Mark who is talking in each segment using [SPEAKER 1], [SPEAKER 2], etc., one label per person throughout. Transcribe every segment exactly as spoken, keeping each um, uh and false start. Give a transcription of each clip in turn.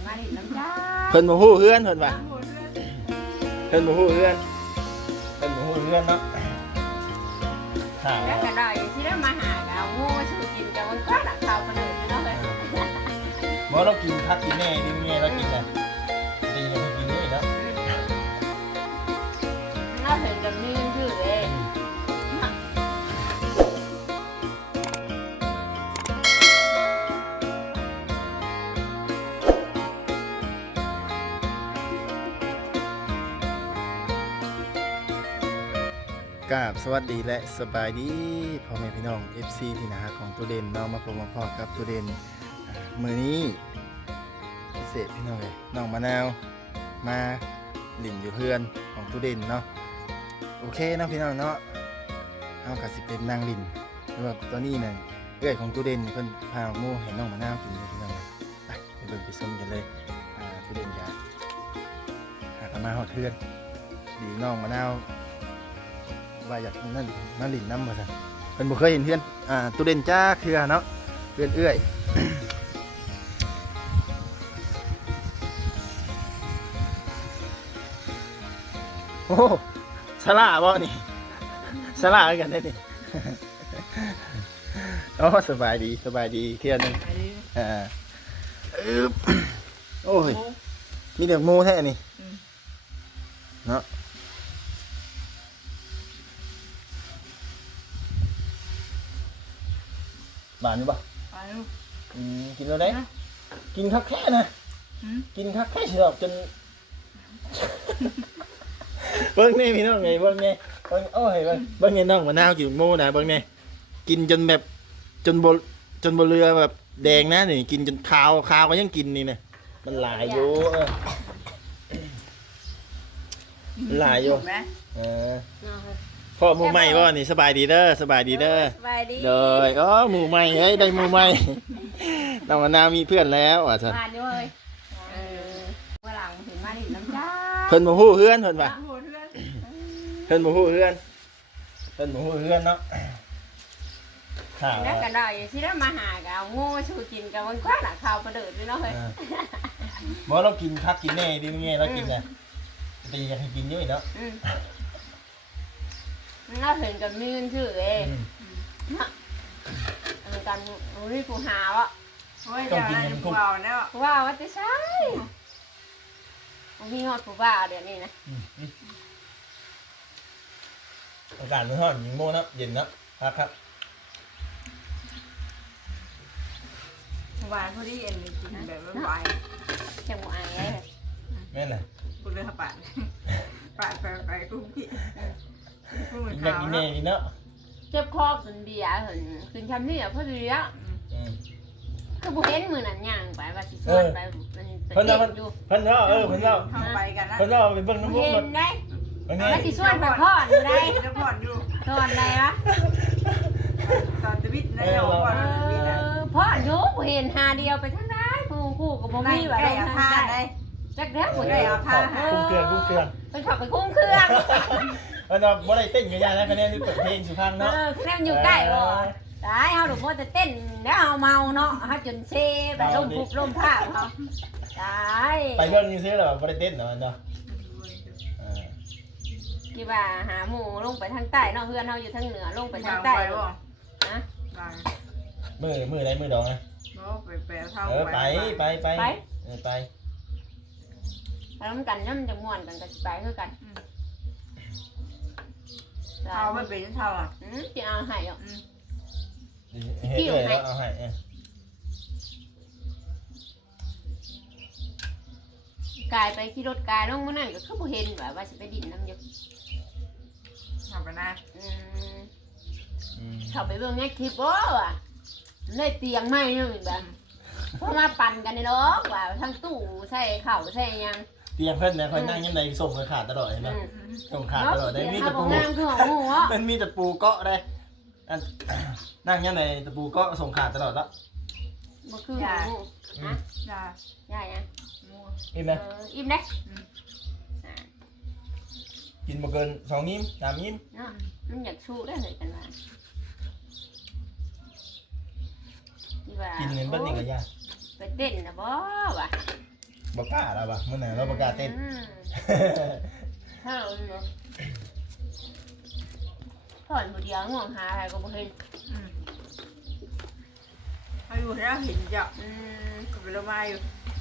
[SPEAKER 1] มาดิน้ำจ้า
[SPEAKER 2] เพิ่นบ่ฮู้เฮือนเพิ่นว่าเพิ่นบ่ฮู้เฮือนเพิ่นบ่ฮู้เฮือนเนาะถ้า
[SPEAKER 1] แล้วก็ได้ที่ได้มาหาเอางูชูกินกับมันก็หลักเขาคนอื่นเนาะเลย
[SPEAKER 2] บ่เรากินคักกินแน่ดิแม่เรากินน่ะดีให้กินนี่เนาะ
[SPEAKER 1] น่าเห็นกับนี่ชื่อเอง
[SPEAKER 2] กราบสวัสดีและสบายดีพ่อแม่พี่น้อง เอฟ ซี ที่น่ารักของตัวเด่นน้องมาพบมาพอกับตัวเด่นมื้อนี้พิเศษพี่น้องเลยน้องมะนาวมาหลินอยู่เพื่อนของตัวเด่นเนาะโอเคเนาะพี่น้องเนาะเอากะสิเป็นนางหลินแบบตอนนี้เนี่ยเอื้อยของตัวเด่นเพิ่นพาหมู่ให้น้องมะนาวกินอยู่พี่น้องเลยไปไปเบิ่งไปชมกันเลยอ่าตัวเด่นจะหากันมาฮอดเพื่อนดีน้องมะนาวว่าอยากนั่นมาหลินน้ำมาสั่นเพิ่นบ่เคยเห็นเพื่อนอ่าตัวเด่นจ้าคือเนาะเพื่อนเอื้อย โอ้สลาบ่นี่สลากันได้นี่ โอ้สบายดีสบายดีเที่ยวนึงอ่าอึ๊บโอ้ยมีเด็กมูแท้นี่เนาะบานอยู่ปะอืมกินแล้วได้กินคักแค่นะกินคักแค่เฉยจน เบิ้งนี่พี่น้องไงเบิ้งไงเบิ้งโอ้ยเบิ้งเบิ้งไงน้องมะนาวกินโม่นะเบิ้งไงกินจนแบบจนบจนบเรือแบบแดงนะนี่กินจนขาวขาวก็ยังกินนี่นะมันหลายอยู่เออมันหลายอยู่เออพ่อหมูใหม่บ่นี่สบายดีเด้อสบายดีเด้อ
[SPEAKER 1] สบายดี
[SPEAKER 2] เลยอ๋อหมูใหม่เฮ้ยได้หมูใหม่น้องมะนาวมีเพื่อนแล้วอ่ะท่าน
[SPEAKER 1] มาด้วยเออเวลาถึงมาดิน้ำจ้า
[SPEAKER 2] เพิ่นบ่ฮู้เฮือนเพิ่นว่าเพิ่นบ่ฮู้เฮือนเพิ่นบ่ฮู้เฮือนเนาะถ้า
[SPEAKER 1] แล้วก็ได้ที่ได้มาหาเอางูชูกินกับมันก็หลักเขาประเดิดเนาะเลย
[SPEAKER 2] บ่เรากินคักกินแน่ดิแม่เรากินน่ะแต่อยากให้กินเยอะเนาะ
[SPEAKER 1] น่าเห็นกับนี่ชื่อเองเหมือนกันนี่ผู้หาวอ่ะ
[SPEAKER 2] ต้องกินกันคุ้ม
[SPEAKER 1] ผู้ว่าว่าจะใช่พี่ฮอดผู้ว่าเดี๋ยวนี้นะ
[SPEAKER 2] อากาศมันร้อนยิงโม่เนาะเย็นเนาะครับครับ
[SPEAKER 3] หวานพอดีเอ็นกินแบบหวาน
[SPEAKER 1] จังหวะไง
[SPEAKER 2] แม่นน่ะ
[SPEAKER 3] บุญเรือปาดปาดไปไปกุ้งพี่กุ้ง
[SPEAKER 2] กิน
[SPEAKER 3] ขา
[SPEAKER 2] ได้
[SPEAKER 3] ว
[SPEAKER 2] กินแน่กินเนาะ
[SPEAKER 1] เจ็บคอจนเบียร์เห็นคืนคำนี้อ่ะพอดีอ่ะ
[SPEAKER 2] อืม
[SPEAKER 1] คือบุเห็นมือนั่นย่างไปว่าสิชวนไปมัน
[SPEAKER 2] เพิ่น
[SPEAKER 1] เต้
[SPEAKER 2] เนาะ
[SPEAKER 1] นอยู่
[SPEAKER 2] เพิ่นเนาะเออเพิ่นเนาะ
[SPEAKER 3] ทำไปกันนะ
[SPEAKER 2] เพิ่นเนาะไปเบิ่งน้ำมุก
[SPEAKER 1] เห็
[SPEAKER 2] หมด
[SPEAKER 1] นได้
[SPEAKER 2] เบิ่ง
[SPEAKER 1] ว่า
[SPEAKER 2] แน่
[SPEAKER 1] สิชวนไปพ่ออยู่ได้
[SPEAKER 3] จะผ่อนอยู่
[SPEAKER 1] ตอนใดวะ
[SPEAKER 3] ตอนจะวิทย์ได้หรอผ่อน
[SPEAKER 1] เอ
[SPEAKER 3] วิทย์นะ
[SPEAKER 1] อพ่ออยู่บ่เห็นหาเดียวไปทั้งนั้นคู่คู่กับบ่มีว่า
[SPEAKER 3] ได้
[SPEAKER 1] ลง
[SPEAKER 3] เอา
[SPEAKER 1] ทา
[SPEAKER 3] ท่าง
[SPEAKER 1] ได้
[SPEAKER 3] ได้
[SPEAKER 1] จักแล้วบ่
[SPEAKER 3] ได้
[SPEAKER 1] ได้
[SPEAKER 3] เอา
[SPEAKER 1] เอา
[SPEAKER 3] ท่า
[SPEAKER 2] คุ้มเครื่องคุ้มเครื่อง
[SPEAKER 1] ไปขับไปคุ้มเครื่อง
[SPEAKER 2] เพิ่นเนาะบ่ได้เต้นกันยานะคะแนนนี่เปิดเพลงสิฟัง
[SPEAKER 1] เอ
[SPEAKER 2] เนาะ
[SPEAKER 1] อแค่อยู่ใกล้บ่ได้เฮาดอกบ่จะเต้นแล้วเฮาเมาเนาะเฮาจนเซไปลมพุบลมผ้าเขาได้
[SPEAKER 2] ไปเบิ่งซื่อๆแล้วบ่ได้เต้นเนาะเนาะเออ
[SPEAKER 1] คิดว่าหาหมู่ลงไปทางใต้เนาะเฮือนเฮาอยู่ทางเหนือลงไปทาง
[SPEAKER 3] ไป
[SPEAKER 1] ใต้
[SPEAKER 3] บ่
[SPEAKER 1] นะ
[SPEAKER 3] ไป
[SPEAKER 2] มือมือใดมือดองนะ
[SPEAKER 3] บ่ไปแปลเท่า
[SPEAKER 2] เออไปไปไปเออไป
[SPEAKER 1] ไปนำกันนำจังม่วนกันก็สิไปคือกัน
[SPEAKER 3] เท่าไม่เป็นเท่าอ่ะ
[SPEAKER 1] อืมสิเอาให้อ่ะ
[SPEAKER 2] เฮ็ดเลยแล้วเอาให้เออก
[SPEAKER 1] ายไปขี่รถกายลงมื้อนั้นก็คือบ่เห็นว่าว่าสิไปดินน้ำอยู่
[SPEAKER 3] ทำไปนะ
[SPEAKER 1] อืม
[SPEAKER 2] อืม
[SPEAKER 1] เข้าไปเบิ่งในคลิปบ่ว่ะในเตียงใหม่นึงแบบพอมาปั่นกันนี่เนาะว่าทั้งตู้ใส่ข้าวใส่หยัง
[SPEAKER 2] เตียงเพิ่นนะเพิ่นนั่งยังไงส่งขาขาดตลอดเห็นไหม
[SPEAKER 1] อืม
[SPEAKER 2] ส่งขาดตลอดได้มี
[SPEAKER 1] เนาะ
[SPEAKER 2] ตะปู
[SPEAKER 1] งามคือของหมู่อ่ะ
[SPEAKER 2] มันมีตะปูเกาะได้อันนั่งยังไงตะปูเกาะส่งขาดตลอดแล้ว
[SPEAKER 1] บ่คือของหมู่ฮะ
[SPEAKER 3] จ้า
[SPEAKER 1] ย่ายัง
[SPEAKER 2] เห็น
[SPEAKER 1] เอ
[SPEAKER 2] ไหม
[SPEAKER 1] ออิ่มเด้
[SPEAKER 2] กินมาเกินสองยิ้มสามยิ้ม
[SPEAKER 1] เนาะมันอยากชูได้เลยกันว่าที่ว่า
[SPEAKER 2] กินเงินเบิ้ลนี่ก็ยาก
[SPEAKER 1] ไปเต้นน่ะบ่ว่ะ
[SPEAKER 2] บ่กล้าแล้วบ่มื้อไหนเราบ่กล้าเต้น
[SPEAKER 1] อืมถ้าเราเนาะถอนผู้เดียวง่วงหาอะไรก็บ่เห็น
[SPEAKER 3] อืมให้อยู่ให้เราเห็นจ้ะ
[SPEAKER 1] อืม
[SPEAKER 3] ก็เป็นละไม้อยู่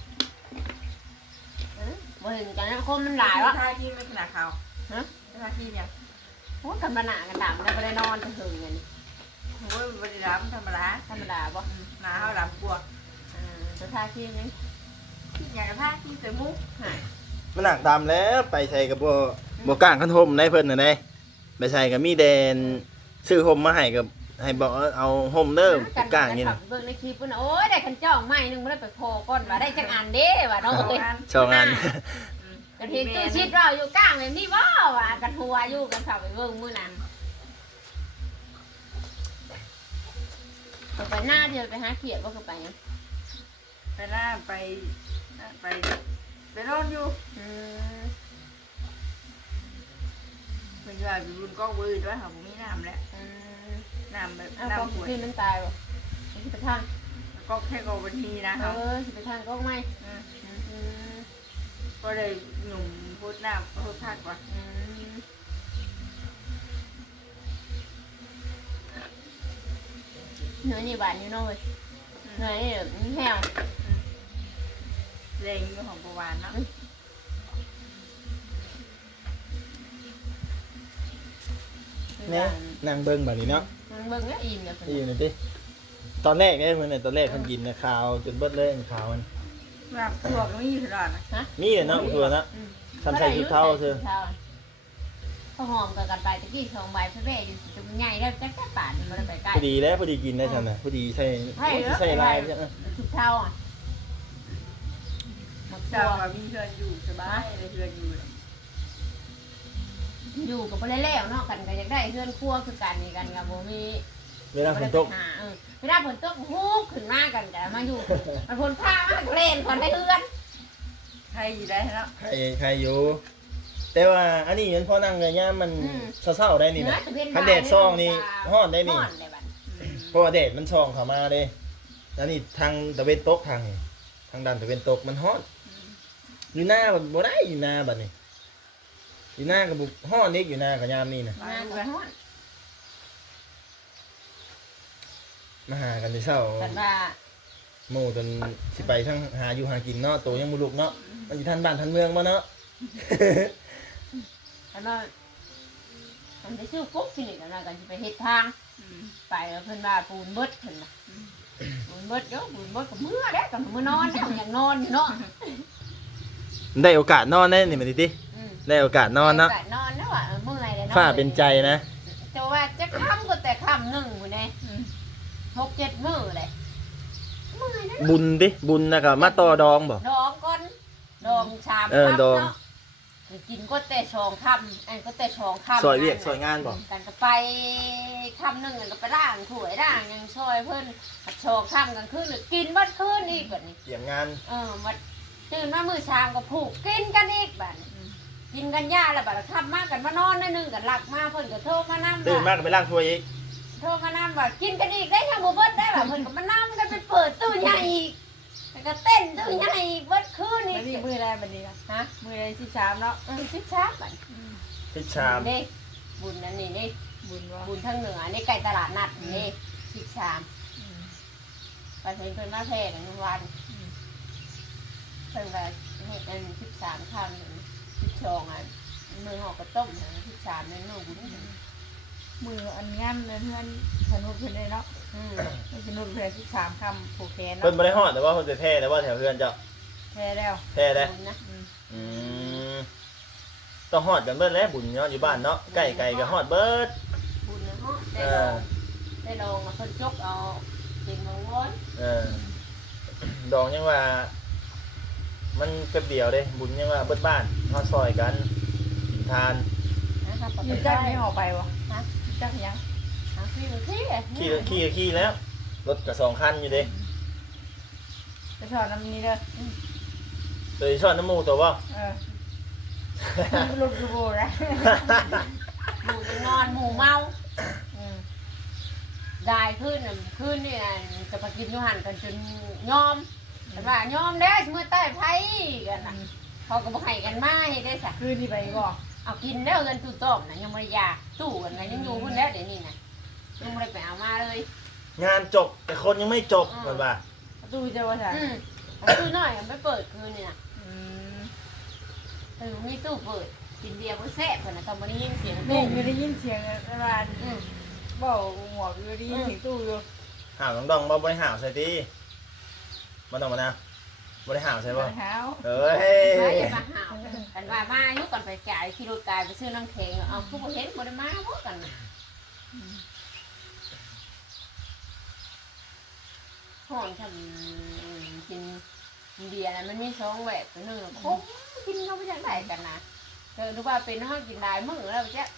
[SPEAKER 1] เอ้ยบ่เห็นกันนะคนมันหลายวะ
[SPEAKER 3] ท่าที่ไม่ขนาดเขา
[SPEAKER 1] ฮะ
[SPEAKER 3] ท่าที่เนี่ย
[SPEAKER 1] โอ้กันบานากันดำแล้วบ่ได้นอนจะหึงเงิน
[SPEAKER 3] โอ้ยบริรับธรรมดา
[SPEAKER 1] ธรรมดาบ่
[SPEAKER 3] อืมหนาเขาดำกลัว
[SPEAKER 1] อ่าจะท่าที่นึง
[SPEAKER 3] ที่อย่างท่าที่เสยมุก
[SPEAKER 1] หาย
[SPEAKER 2] มันหนักตามแล้วไปใส่กับบ่บ่กล้างคันห่มได้เพิ่นน่ะเด้ไปใส่กับมีแดนซื้อห่มมาให้กับให้บอกเอาห่มเด้อบ่กล้างนี่
[SPEAKER 1] นะ
[SPEAKER 2] นะ
[SPEAKER 1] เบิ่งในคลิปเพิ่นน่ะโอ้ยได้คันจ้องไม้หนึงบ่ได้ไปโพก่อนว่าได้จักอันเด้ว่าเนาะเอ้ย
[SPEAKER 2] ชาวงาน
[SPEAKER 1] กันเห็นตู้ชิดเราอยู่กลางเลยนี่บ่ว่ากันหัวอยู่กันเข้าไปเบิ่งมื้อนั้นก็ไปหน้าเดียวไปหาเขียดบ่คือไปหยัง
[SPEAKER 3] ไปหน้าไปไปไปนอนอยู่
[SPEAKER 1] อืม
[SPEAKER 3] เป็นว่าไปบุญกองบืนด้วยค่ะผมมีน้ำแล้ว
[SPEAKER 1] อืม
[SPEAKER 3] น้ำแบบ
[SPEAKER 1] เอาก็
[SPEAKER 3] น้ำขวด
[SPEAKER 1] คือมันตายบ่สิไปทาง
[SPEAKER 3] ก็แค่กองบันทีนะ
[SPEAKER 1] เอ
[SPEAKER 3] ครับ
[SPEAKER 1] อสิไปทางก็ไม่
[SPEAKER 3] อืม
[SPEAKER 1] อืม
[SPEAKER 3] ก็เลยหนุ่มพูดน้ำพูดทักว่า
[SPEAKER 1] อืมเนื้อนี่บานอยู่เนาะเว้ยเนื้อนี่มีแห้ว
[SPEAKER 3] เลงอยู่ของประวานเนาะ
[SPEAKER 2] แน่นั่งเบิ่งบัดนี้เนาะ
[SPEAKER 1] มันเบิ่งแล้วอิ่มเนี่ยเพิ่น
[SPEAKER 2] นี่นี่ติตอนแรกเนี่ยเพิ่นน่ะตอนแรกเพิ่นกินน่ะขาวจนเบิดเลยขาวมัน
[SPEAKER 3] น้ำตัวก็มีอยู่ตลอดนะ
[SPEAKER 2] มีเนาะตัวเนาะ
[SPEAKER 1] อืม
[SPEAKER 2] ทำใส่ชุดเท่าเถอะ
[SPEAKER 1] ข้าวหอมกับกันไปตะกี้สองใบพระแม่อยู่จุ่มใหญ่แล้วจักแค่ป่านมันไปใกล้
[SPEAKER 2] พอดีแล้วพอดีกินได้ซั่นน่ะพอดีใส่ใส่ลายใช่ไหม
[SPEAKER 1] ชุดเท่าอ่ะหมดตั
[SPEAKER 3] เจ้าว ว่ามีเพื่อนอยู่สบายเลยเพื่อนอยู่เลย
[SPEAKER 1] อยู่กับบ่ได้แล้วเนาะกันก็อยากได้เพื่อนครัวคือกันนี่กันกับบ่มี
[SPEAKER 2] เวลาฝนตก
[SPEAKER 1] บ่ได้ไปหาเออเวลาฝนตกฮู้ขึ้นมากันแต่มาอยู่มันฝนพามาเล่นก่อนได้เฮือน
[SPEAKER 3] ใครอยู่ได้เนาะ
[SPEAKER 2] ใครใครอยู่ แต่ว่าอันนี้ยันพอนั่งเลยย่ามมันเศร้าๆได้นี่นะคันแดดซ่องนี่ฮ้อนได้นี่
[SPEAKER 1] ฮ้อนได้บัด
[SPEAKER 3] อืม
[SPEAKER 2] เพราะว่าแดดมันส่องเข้ามาเด้แล้วนี่ทางตะเวนตกทางนี่ทางด้านตะเวนตกมันฮ้อนอยู่หน้าแบบบ่ได้อยู่หน้าบัดนี้อยู่หน้าก็บ่ฮ้อนเด็กอยู่หน้าก็ยามนี่นะ
[SPEAKER 1] งานก็ฮ้อน
[SPEAKER 2] มาหากันแต่เช้า
[SPEAKER 1] กันว่า
[SPEAKER 2] หมู่จนสิไปทางหาอยู่หากินเนาะโตยังบ่ลุกเนาะมันสิทันบ้านทันเมืองบ่เนาะ
[SPEAKER 1] กันว่ามันไปซื้อปุ๊บฟินิกกันแล้วกันสิไปเฮ็ดทาง
[SPEAKER 3] อืม
[SPEAKER 1] ไปแล้วเพิ่นว่าปูนเบิดเพิ่นน่ะปูนเบิดเด้อปูนเบิดก็เมื่อเด้อก็มื้อนอนแล้วอยากนอนอยู่เนาะ
[SPEAKER 2] ได้โอกาสนอนได้นี่มันดิติ
[SPEAKER 1] อืม
[SPEAKER 2] ได้โอกาสนอนเนาะ
[SPEAKER 1] แต่นอนแล้วอ่ะเออเมื่อยเลยนอน
[SPEAKER 2] ฟ้าเป็นใจนะ
[SPEAKER 1] แต่ว่าจะค่ำก็แต่ค่ำหนึ่งอยู่ใน
[SPEAKER 3] อืม
[SPEAKER 1] หกเจ็ดมื้อเลยเมื่อยนะ
[SPEAKER 2] บุญดิบุญนะก็มาต่อดองบ่
[SPEAKER 1] ดองก่อนดองชาม
[SPEAKER 2] เออ
[SPEAKER 1] ค่ำ
[SPEAKER 2] ดอง
[SPEAKER 1] เนาะกินก็แต่ชองค่ำอันก็แต่ชองค่ำ
[SPEAKER 2] ซอยเวียกซอยงานบ่
[SPEAKER 1] กันก็ไปค่ำหนึ่งกันก็ไปร่างถ้วยร่างหยังช่วยเพิ่นกับชองค่ำกันคืนหรือกินบัดคืนอีกแบบนี้
[SPEAKER 2] เตรียมงาน
[SPEAKER 1] เออมาตื่นมามือชางก็ผูกกินกันอีกแบบนี้กินกันยาแล้วบัดค่ำมากกันมานอนนิดนึงกันหลักมาเพิ่นก็โทรมานั่
[SPEAKER 2] ตื่นมากก็ไปล้างถ้วยอีก
[SPEAKER 1] โทรมานั่ว่ากินกันอีกได้ยังบ่เบิดได้แบบเพิ่นก็มานั่กันไปเปิดตู้ใหญ่อีกแล้วก็เต้นตู้ใหญ่อีกเบิดคืนอี
[SPEAKER 3] วัน
[SPEAKER 1] ก
[SPEAKER 3] นี้มืออะไรวันนี้นะ
[SPEAKER 1] ฮะ
[SPEAKER 3] มืออะไรที่สามเนาะ
[SPEAKER 1] เออสิบชาบัด
[SPEAKER 2] พิชาม
[SPEAKER 1] นี่บุญนั่นนี่นี่
[SPEAKER 3] บุญวะ
[SPEAKER 1] บุญทางเหนือนี่ใกล้ตลาดนัดนี่สิบชาม
[SPEAKER 3] อืม
[SPEAKER 1] ไปเพิ่นเพิ่นมาแพร่กันทุกวันเพิ่นก็ให้เป็นสิบสามคำสิบสองอันมือหอกกระต้มสิบสามเมนูบุญ
[SPEAKER 3] มืออันงานเลยเพื่อนสนุกเพื่อนเลยเนาะ
[SPEAKER 1] อืม
[SPEAKER 3] ไม่สนุกเพื่อนที่สามคำผูกแขน
[SPEAKER 2] เพิ่น
[SPEAKER 3] เนาะ
[SPEAKER 2] บ่ได้ฮอดแต่ว่าเพิ่นไปแพร่แต่ว่าแถวเพื่อนเจ้า
[SPEAKER 3] แพ้แล้ว
[SPEAKER 2] แพร่ได้
[SPEAKER 1] บุญนะ
[SPEAKER 3] อืม
[SPEAKER 2] อืมต้องฮอดกันเบิดแล้วบุญเนาะอยู่บ้านเนาะใกล้ๆก็ฮอดเบิด
[SPEAKER 1] บุญนะฮะ
[SPEAKER 2] เอ
[SPEAKER 1] ได้ล
[SPEAKER 2] อ
[SPEAKER 1] งได้ลงมาเพิ่นจกเอาเต็มวงวน
[SPEAKER 2] เออดองยังว่า มันแป๊บเดียวเด้บุญยังว่าเบิดบ้านฮอดซอยกันกินทาน
[SPEAKER 1] นะครับ
[SPEAKER 3] ยูจักไม่ออกไปวะฮะยูจักยัง
[SPEAKER 1] หาพี่มาที่
[SPEAKER 2] ขี่ขี่ขี่แล้วรถก็สองคันอยู่เด้
[SPEAKER 3] จะสอนน้ำนี้เลย
[SPEAKER 2] โดยซ่อนน้ำหมูตัวบ่
[SPEAKER 3] เออลุกดูโบนะ
[SPEAKER 1] หมูจะนอนหมูเมา
[SPEAKER 3] อืม
[SPEAKER 1] ได้ขึ้นน่ะขึ้นนี่น่ะจะไปกินอยูหันกันจนยอมแต่ว่ายอมได้เมื่อใต้ไผ่กกันน่ะเขาก็บ่ให้กันมาให้ได้สัก
[SPEAKER 3] คือที่ไปบ่
[SPEAKER 1] เอากินแล้วเงินตู้ต้มน่ะยังบ่ได้ยาตู้กันน่ะยังอยู่พุ่นแล้วเดี๋ยวนี้น่ะยังบ่ได้ไปเอามาเลย
[SPEAKER 2] งานจบแต่คนยังไม่จบเหมือนว่า
[SPEAKER 3] ตู้จะว่าซั่น
[SPEAKER 1] อืมตู้น้อยไม่เปิดคืนนี่น่ะ
[SPEAKER 3] อืม
[SPEAKER 1] เออมีตู้เปิดกินเบียร์บ่แซ่บเพิ่นน่ะก็บ่ได้ยินเสียง
[SPEAKER 3] นี่
[SPEAKER 1] ตู้
[SPEAKER 3] อยู่ได้ยินเสียงร้าน
[SPEAKER 1] อืม
[SPEAKER 3] เว้าหัวอยู่ได้ยินเสียงตู้อยู่
[SPEAKER 2] ห่าวดองๆบ่บริหาวใส่ตีบ่ต้องมานะบริหาวใส่บ่
[SPEAKER 3] เท้า
[SPEAKER 2] เอ้ย
[SPEAKER 1] ไปมาหาวกันว่ามาอยู่ก่อนไปจ่ายขี่รถกายไปซื้อน้ำแข็งเอาผู้บ่เห็นบ่ได้มาบ่กันน่ะห้องทำกินเบียร์น่ะมันมีสองแบบตัวหนึงน่ะคงกินเขาบ่จังไดกันนะเออรู้ว่าเป็นห้องกินได้มื้อแล้วจ้ะ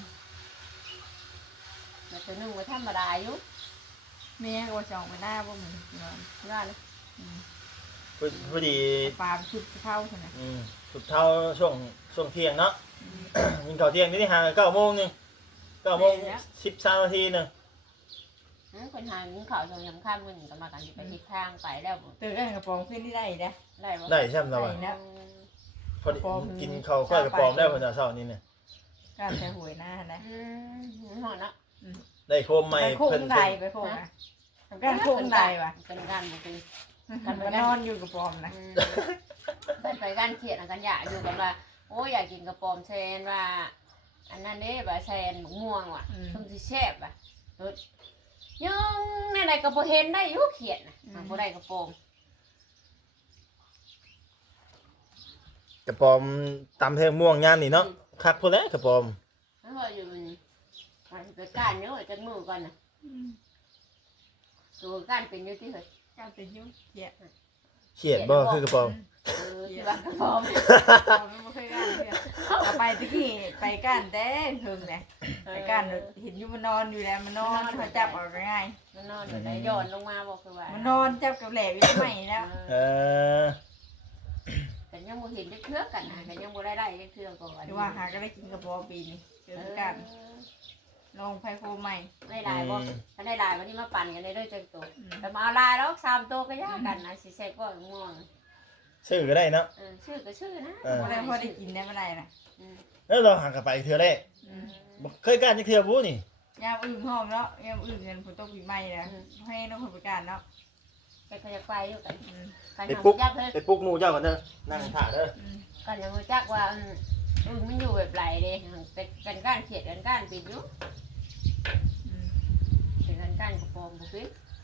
[SPEAKER 1] แต่ตัวหนึงก็ธรรมดาอยู่
[SPEAKER 3] แม่ก็ว่าจะออกมาหน้าบ่เหมือนนอน
[SPEAKER 1] ว่านะ
[SPEAKER 2] พอพอดี
[SPEAKER 3] ปลาชุดเข้าใช่ไหม
[SPEAKER 2] อืมสุดเท่าช่วงช่วงเที่ยงเนาะ ยิงข้าวเที่ยงนี่ห่างเก้าโมงหนึงเก้าโมงสิบสามนาทีหนึง
[SPEAKER 1] อืมคนหากินข้าวสองยามค่ำมื้อนี้ก็มากันสิไปทิศทางไปแล้วบ่
[SPEAKER 3] เตือนกระป๋องขึ้นที่ได้นะ
[SPEAKER 1] ได้บ่
[SPEAKER 2] ได้ใช่ไหมล่ะวะ
[SPEAKER 3] ได้
[SPEAKER 1] อืม
[SPEAKER 2] พอดีกินข้าวค่อยกระป๋อมได้คนเดียวเช้านี้เนี่ย
[SPEAKER 3] การใช้หวยหน้านะ
[SPEAKER 1] อืมหอเนาะ
[SPEAKER 2] ได้โคมใหม่
[SPEAKER 3] ไปโค้ง
[SPEAKER 2] เพิ่น
[SPEAKER 3] ใด
[SPEAKER 2] เพิ่น
[SPEAKER 3] ไปโค้งนะการโค้งใดวะ
[SPEAKER 1] เป็นการบ่คือ
[SPEAKER 3] กันมานอนอยู่กระป๋องนะ
[SPEAKER 1] อืมไปไปการเขียนกันอยากอยู่กันว่าโอ้อยากกินกระป๋อมแซนว่า อันนั้นเด้ว่าแซนหมกม่วงว่ะชมสิแซ่บว่ะรสยังในไหนก็บ่เห็นได้อยู่เขียนน่ะมันบ่ได้กระป๋อม
[SPEAKER 2] กระป๋อมตำเทงม่วงยามนี่เนาะคักพุ่นแหล้วกระป๋อม
[SPEAKER 1] แล้วก็อยู่มันมันไปการเนาะจักมือก่อนน่ะตัวการเป็นอยู่ที่เฮ้ย
[SPEAKER 3] การเป็นยุ่งเกีย
[SPEAKER 2] เขียดบ่คือกระป๋อม
[SPEAKER 1] เออที่ว่ากระป๋อม
[SPEAKER 3] เราไม่เคยกันเลยเอาไปตะกี้ไปกันแต่ถึงเลยไปกันเห็นอยู่มันนอนอยู่แล้วมันนอนเขาจับออกง่าย
[SPEAKER 1] มันนอนอยู่ได้ย้อนลงมาบ่คือว่า
[SPEAKER 3] มันนอนจับกับแหลกอยู่ใหม่แล้ว
[SPEAKER 2] เออ
[SPEAKER 1] แต่ยังบ่เห็นจักเทื่อกันนะก็ยังบ่ได้ได้จักเทื่อก่อน
[SPEAKER 3] หรือว่าหาก็ได้กินกระป๋องปีนี้เจอกันลงไฟโคใหม่
[SPEAKER 1] ได้หลายบ่ถ้าได้หลายวันนี้มาปั่นกันได้ด้วยจังตัวแต่มาเอาลายแล้วสามตัวก็ยากกันนะสิแซ่บกว่าง่วง
[SPEAKER 2] ชื่อก็ได้เนาะ
[SPEAKER 1] เออชื่อก็ชื่อนะ
[SPEAKER 3] พอได้พอได้กินได้เมื่อไรนะ
[SPEAKER 2] แล้วเราหันกลับไปเทื่อแรกบ่เคยการจักเทื่อบ่นี่
[SPEAKER 3] ยามอื่นหอมเนาะยามอื่นเงินฝนตกปีใหม่นะให้น้องคนพิการเนาะ
[SPEAKER 1] แกก็จะไปอยู่กันกัน
[SPEAKER 2] ไป
[SPEAKER 1] ยัง
[SPEAKER 2] ปลุ๊ก
[SPEAKER 1] จักเลย
[SPEAKER 2] ไปปลุ๊กหมู่เจ้าก่อนเด้อนั่งถ่าเด้อ
[SPEAKER 1] กันยังจักว่าอืมมันอยู่แบบไหลเด้เป็นกันก้านเขียดกันก้านปิดอยู่เป็นกันก้านกระโปรงบุฟิ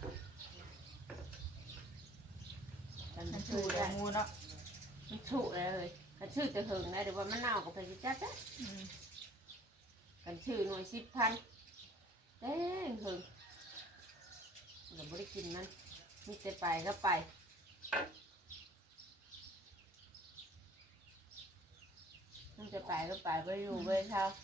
[SPEAKER 1] กัน
[SPEAKER 3] มัน
[SPEAKER 1] ชื่
[SPEAKER 3] ชู
[SPEAKER 1] อ
[SPEAKER 3] แด
[SPEAKER 1] ได้
[SPEAKER 3] งงูเนาะ
[SPEAKER 1] มันฉุเลยกันชื่อจะหึงนะหรือว่ามันเน่ากับไปจักจ้ะกันชื่อหน่วยสิบพันเด้งหึงเราไม่ได้กินมันมีแต่ไปก็ไปมันจะไปก็ไปไปอยู่ไปเท่า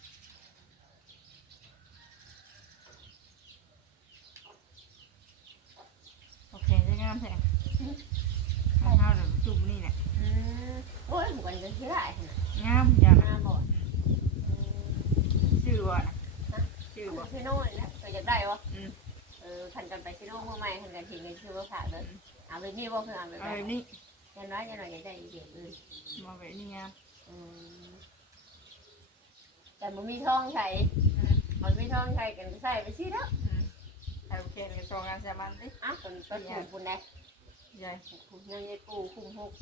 [SPEAKER 3] โอเคจะงามแท้ข้าวเดี๋ยวจุ่มนี่แหละ
[SPEAKER 1] อืมโอ้ยเหมือนกันที่ไรขนาด
[SPEAKER 3] งามอย่าง
[SPEAKER 1] หน้าบอด
[SPEAKER 3] ชื่อว่าชื่อ
[SPEAKER 1] คือ
[SPEAKER 3] ว่า
[SPEAKER 1] พี่โน่นนะก็อยากได้วะเออทันกันไปพี่โน่เมื่อไม่ทันกันทีกันชื่อว่าขาดเลยเอาไปมีว่าคือเอาไป
[SPEAKER 3] เอา
[SPEAKER 1] แบบ
[SPEAKER 3] แบบนี้
[SPEAKER 1] ยันน้อยยันหน่อยอยากได้อีกเด็กอื่น
[SPEAKER 3] มาแบบนี้งาม
[SPEAKER 1] อืมแต่มันมีท่องใช้มันมีท่องใช้กันใส่ไปสิแล้ว
[SPEAKER 3] ถ่ายโอเคในซองงานแซมันดิ
[SPEAKER 1] อ่ะตอนตอนถูกคุณได้
[SPEAKER 3] ใหญ่
[SPEAKER 1] คุณยังยัยปูคุ้มหก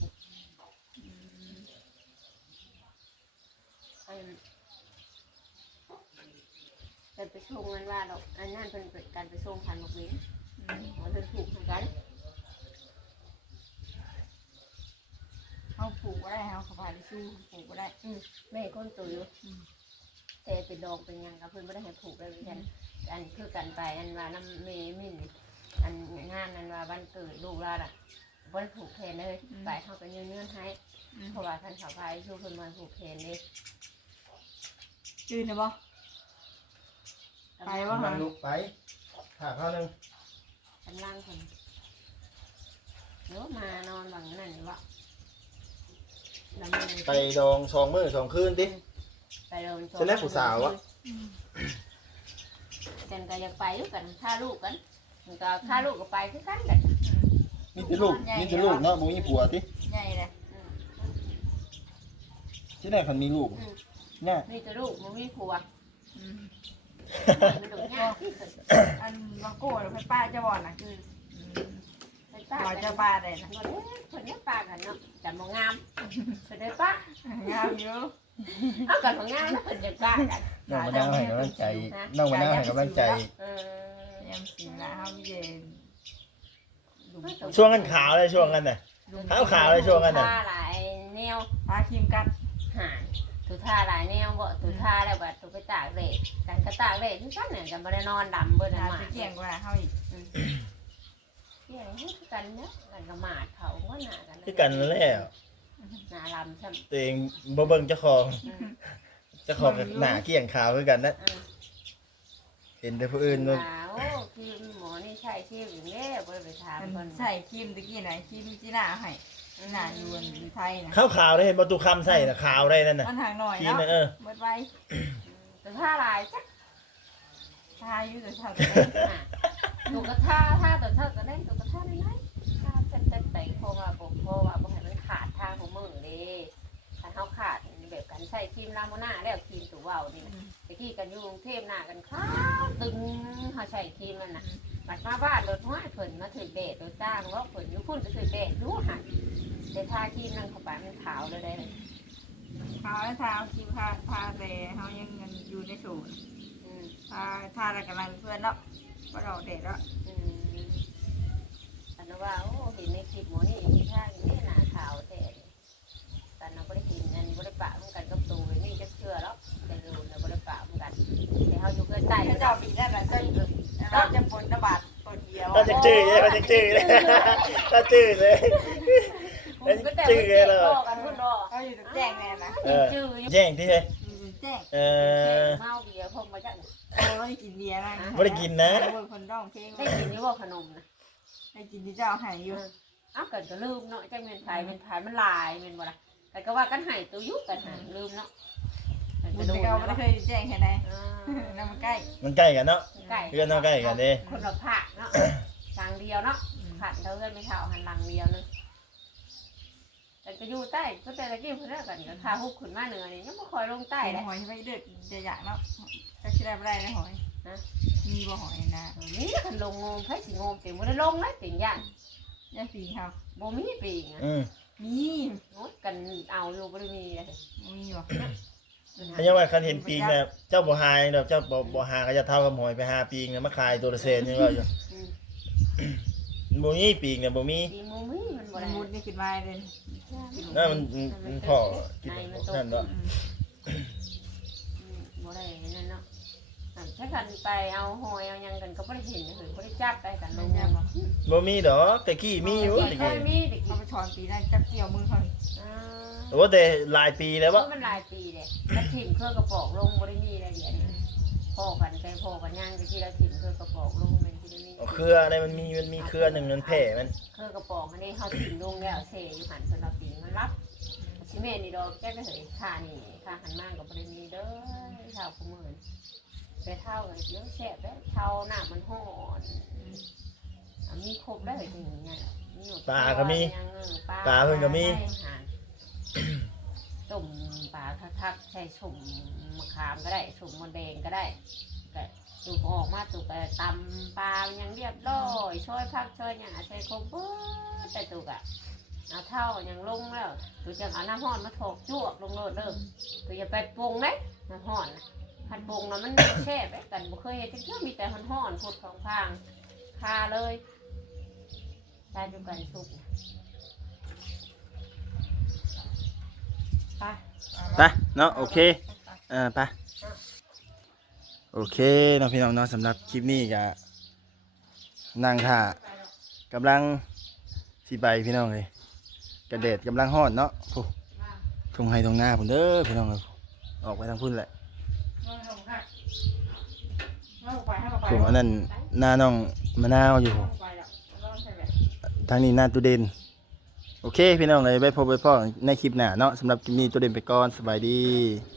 [SPEAKER 1] เป็นไปชงกันว่าดอกอันนั้นเป็นการไปชงพันหมกลิ้นมันเป็นถูกเหมือนกัน
[SPEAKER 3] เขาปลูกก็ได้เขาเขาพาดิชูปลูกก็ได้
[SPEAKER 1] แม่ก้นตัวอยู่แต่เป็นดองเป็นยังกับเพื่อนไม่ได้ให้ผูกเลยเหมือนกันอันคือกันไปอันว่าน้ำเมมินอันงานอันว่าวันเกิดลูกเราอ่ะวันผูกแขนเลยไปเขาก็ยืนเงื่อนให้เพราะว่าท่านสาวพายช่วยเพื่อนมาผูกแขนเลย
[SPEAKER 3] จืดนะบ่ไปว่า
[SPEAKER 2] นั่งลุกไปถ่าข้าวหนึง
[SPEAKER 1] กำลังคนเดี๋ยวมานอนบังนั่นวะ
[SPEAKER 2] ไปดองสองมื้อสองคืนติ
[SPEAKER 1] ไปโดน
[SPEAKER 2] ฉันได้ผู้สาววะ
[SPEAKER 1] กันก็อยากไปด้วยกันฆ่าลูกกันมันก็ฆ่าลูกก็ไปคือกันกัน
[SPEAKER 2] มีแต่ลูกมีแต่ลูกเนาะบ่มีผัวติ
[SPEAKER 3] ใหญ่เลย
[SPEAKER 2] ที่ได้คันมีลูกเนี่ย
[SPEAKER 1] มีแต่ลูกมันมีผัว
[SPEAKER 3] อืม
[SPEAKER 1] มันดุยากที่สุด
[SPEAKER 3] อันบางโก้หรือไปป้าจะบ่อนน่ะ
[SPEAKER 1] อืม
[SPEAKER 3] อืม
[SPEAKER 1] เป็นป้า
[SPEAKER 3] บ่
[SPEAKER 1] กัน
[SPEAKER 3] จะป้าได้นะ
[SPEAKER 1] คนนี้คนนี้ป้ากันเนาะแต่มองงามเป็นได้ป้าง
[SPEAKER 3] ามอยู่
[SPEAKER 1] เอากันมองงามแล้วเป็นจะป้ากัน
[SPEAKER 2] น้องมะนาวให้กำลังใจน้องมะนาวให้กำลังใจ
[SPEAKER 1] เออ
[SPEAKER 3] ยามสีนะเฮามีเย็น
[SPEAKER 2] ช่วงกันขาวเลยช่วงกันน่ะ ขาวขาวเลยช่วงนั้นน่ะ
[SPEAKER 1] ท่าหลายแนว
[SPEAKER 3] พาครีมกัด
[SPEAKER 1] หานถูท่าหลายแนวบ่ถูท่าแล้วบัดถูไปตากแดดกันก็ตากแดดที่ซั่นเนี่ยจะบ่ได้นอนดำเบิ่น
[SPEAKER 3] หา
[SPEAKER 1] มา
[SPEAKER 3] จะเกี่ยงกว่าเฮาอีก
[SPEAKER 1] เกี่ยงคือกันเนาะกันก็มาดเขาก็หน้ากัน
[SPEAKER 2] คือกันนั่นแหล้ว
[SPEAKER 1] หน้าลำซ้ํ
[SPEAKER 2] ตัวเองบ่เบิ่งเจ้าของ
[SPEAKER 1] อืม
[SPEAKER 2] เจ้าของกับหน้าเกลี้ยงขาวคือกันนะ
[SPEAKER 1] อืม
[SPEAKER 2] เห็นแต่ผู้อื่นว่า
[SPEAKER 1] ว่าโอ้คือหมอนี่ใช่ชื่ออย่างนี้บ่ได้ไปถาม
[SPEAKER 3] มัน
[SPEAKER 1] เพิ่น
[SPEAKER 3] ใส่ครีมตะกี้ไหนครีมจีน่าให้หน้าอยู่อยู่ไทยนะ
[SPEAKER 2] ขาวขาวได้เห็นประตูคำใส่น่ะขาวได้นั่นน่ะ
[SPEAKER 3] มันห่างหน่อย
[SPEAKER 2] ที
[SPEAKER 3] เนาะ
[SPEAKER 2] น่ะเออ
[SPEAKER 3] เบิดไว้
[SPEAKER 1] แต่ท่าหลายจัก
[SPEAKER 3] ทาอยู่แต่เช้า
[SPEAKER 1] อ่ะถูกกระท่าท่าต่อเท่าก็ได้ถูกกระท่าได้ไหมท่าจัดจัดแต่เพราะว่าบ่เพราะว่าบ่ให้มันขาดทางของมือเด้ถ้าเฮาขาดแบบกันใช้ครีมลาโมน่าแล้วครีมตัวเว้านี่นะตะกี้กันอยู่กรุงเทพหน้ากันขาวตึงเฮาใช้ครีมนั่นน่ะบัดมาบ้านรถห้อยเพิ่นมาถือเบสรถจ้างว่าเพิ่นอยู่พุ่นก็ถือเบสรู้หันแต่ทาครีมนั่นเข้าไปมันขาวเลยได้
[SPEAKER 3] ทาแล้วทาครีมทาทาแต่เฮายังเงินอยู่ในศูนย์
[SPEAKER 1] อืม
[SPEAKER 3] ทาทาแล้วกำลังเพื่อนเนาะบ่ดอกเด็ดแล้ว
[SPEAKER 1] อืมอันนั้นว่าโอ้เห็นในคลิปหมอนี่มีท่าอย่างนี้หน้าขาวแต่แต่เราไม่ได้เห็นนั่นไม่ได้ปะเหมือนกันกับตูเลยนี่จะเชื่อแล้วแต่ดูเราไม่ได้ปะเหมือนกันแต่เขาอยู่เกินใจ
[SPEAKER 3] ถ้าเจ้าปีนั่นน่ะเจ้าเราจะปนตบาดปนเดียว
[SPEAKER 2] เราจะจื้อเลยเราจะจื้อเลยเราจื้อเลย
[SPEAKER 1] ผมก็แต่ไม่เจ็บคอกันพุ่นรอ
[SPEAKER 3] เขาอยู่แจ้งแน่นะ
[SPEAKER 2] เออ
[SPEAKER 1] จื้อ
[SPEAKER 2] แย่งที่เลย
[SPEAKER 3] อยู่แจ้ง
[SPEAKER 2] เออ
[SPEAKER 1] เมาเบียร์พงมาจาก
[SPEAKER 3] โอ้ยกินเบียร์นะ
[SPEAKER 2] ไม่ได้กินนะ
[SPEAKER 3] คนร้องเพลง
[SPEAKER 1] ได้กินนี่ว่าขนมนะ
[SPEAKER 3] ให้กินที่เจ้าหายอยู่
[SPEAKER 1] อ้าวกันก็ลืมเนาะจังเมนไผ่เมนไผ่มันลายเมนบ่ละแต่ก็ว่ากันหายตัวยุกกันหายลืมเนาะ
[SPEAKER 3] บุญไปเอาไม่ได้เคยแจ้งแค่ไหนน้ำมันใกล้
[SPEAKER 2] มันใกล้กันเนาะ
[SPEAKER 1] ไก่
[SPEAKER 2] เพื่อนเนาะใกล้กันเด้
[SPEAKER 1] คนละผักเนาะทางเดียวเนาะผัดเท่าเพื่อนไม่เท่าหันหลังเดียวนึงแต่ก็อยู่ใต้ก็แต่ละกี้เพื่อนกันก็ขาหุบขึ้นมาเหนือนี่ยังไม่คอยลงใต้เลย
[SPEAKER 3] หอยไม่เดือดจะอยากเนาะจะคิดอะไรได้หอยมีบ่หอยนะ
[SPEAKER 1] นี่คันลงงมไผสิงมเต็มบ่ได้ลงเลยเต็มย่าน
[SPEAKER 3] ยาสีครับ
[SPEAKER 1] บ่มีปีงอ่ะ
[SPEAKER 2] อืม
[SPEAKER 3] มี
[SPEAKER 1] โอ้ยกันเอาอยู่บ่ได้มีเลย
[SPEAKER 3] มีบ่
[SPEAKER 2] เพราะยังว่าคันเห็นปีงเนี่ยเจ้าบ่หายดอกเจ้าบ่บ่หาก็จะเท่ากับหอยไปหาปีงเนี่ยมาขายตัวละเซนยังว่าอยู่บ่มีปีงเนี่ยบ่มี
[SPEAKER 1] ปีมูมีมันบ่
[SPEAKER 3] มัน
[SPEAKER 1] ได้
[SPEAKER 3] มุดนี่ขึ้นมาเลย
[SPEAKER 2] นั่นมันมันพ่อกินนั่นเนาะ
[SPEAKER 1] บ่ได้นั่นเนาะถ้ากันไปเอาหอยเอายังกันก็บ่ได้เห็นเลยบ่ได้จับไปกันลงงม
[SPEAKER 2] บ่มีดอกแต่กี้มีอยู่
[SPEAKER 1] เค
[SPEAKER 2] แต่กี้
[SPEAKER 1] ยมีตะ
[SPEAKER 3] เขา
[SPEAKER 1] กี้
[SPEAKER 3] ไปช้อนปีนั้นจับเกี่ยวมือเขา
[SPEAKER 1] อ่า
[SPEAKER 2] โอ้แต่หลายปีแล้ว
[SPEAKER 1] เพ
[SPEAKER 2] วะ
[SPEAKER 1] ราะมันหลายปีเลยแล้วถิ่มเครื่องกระปอกลงบ่ได้มีอะไรเดี๋ยวนี้พ่อกันไปพ่อกันย่างไปที่แล้วถิ่มเครื่องกระปอกลงมันที่ได้มี
[SPEAKER 2] เครืออะไรมันมีมันมีเครือหนึ่งมันแผ่มัน
[SPEAKER 1] เครื่องกระปอกอันนี้เขาถิ่มลงแล้วเซอยู่หันจนเราปีมันรับชิเมนนี่ดอกแก้ไปเหยค่านี่ค่าหันมากกับบ่ได้มีเด้อเท่าคู่มื้อไปเท่ากันเยอะแซ่บแล้วเท่าหน้ามันห่อนมีครบได้เหยถึงเงี้ยปลาเพิ่นก็มีต้มปลาทักๆใส่สุ่มมะขามก็ได้สุ่มมะแดงก็ได้ก็ตูกออกมาตูกก็ตำปลายังเรียบร้อยช่วยพักช่วยหยาใส่ครบแต่ตูกอะเอาเท่ายังลงแล้วตูจะเอาน้ำห่อนมาถกจวกลงโลดเริ่มตูจะไปปรุงไหมน้ำห่อนผัดปรุงแล้วมันแช่ไปกันบ่เคยเห็นเชื่อมีแต่ห่อนๆพดของพางคาเลยได้ดูกันสุกไป
[SPEAKER 2] ไปเนาะโอเคเออไปโอเคเนาะพี่น้องเนาะสำหรับคลิปนี้ก็นั่งท่ากำลังสิไปพี่น้องเลยกระเด็ดกำลังฮอดเนาะผู้ทุ่งไห้ตรงหน้าผมเด้อพี่น้องเลยออกไปทางพุ่นแหละผมอันนั้นหน้าน้องมะนาวอยู่ทางนี้หน้าตูเด่นโอเคพี่น้องเลยไปพบไปพ่อในคลิปหน้าเนาะสำหรับคลิปนี้ตูเด่นไปก่อนสบายดี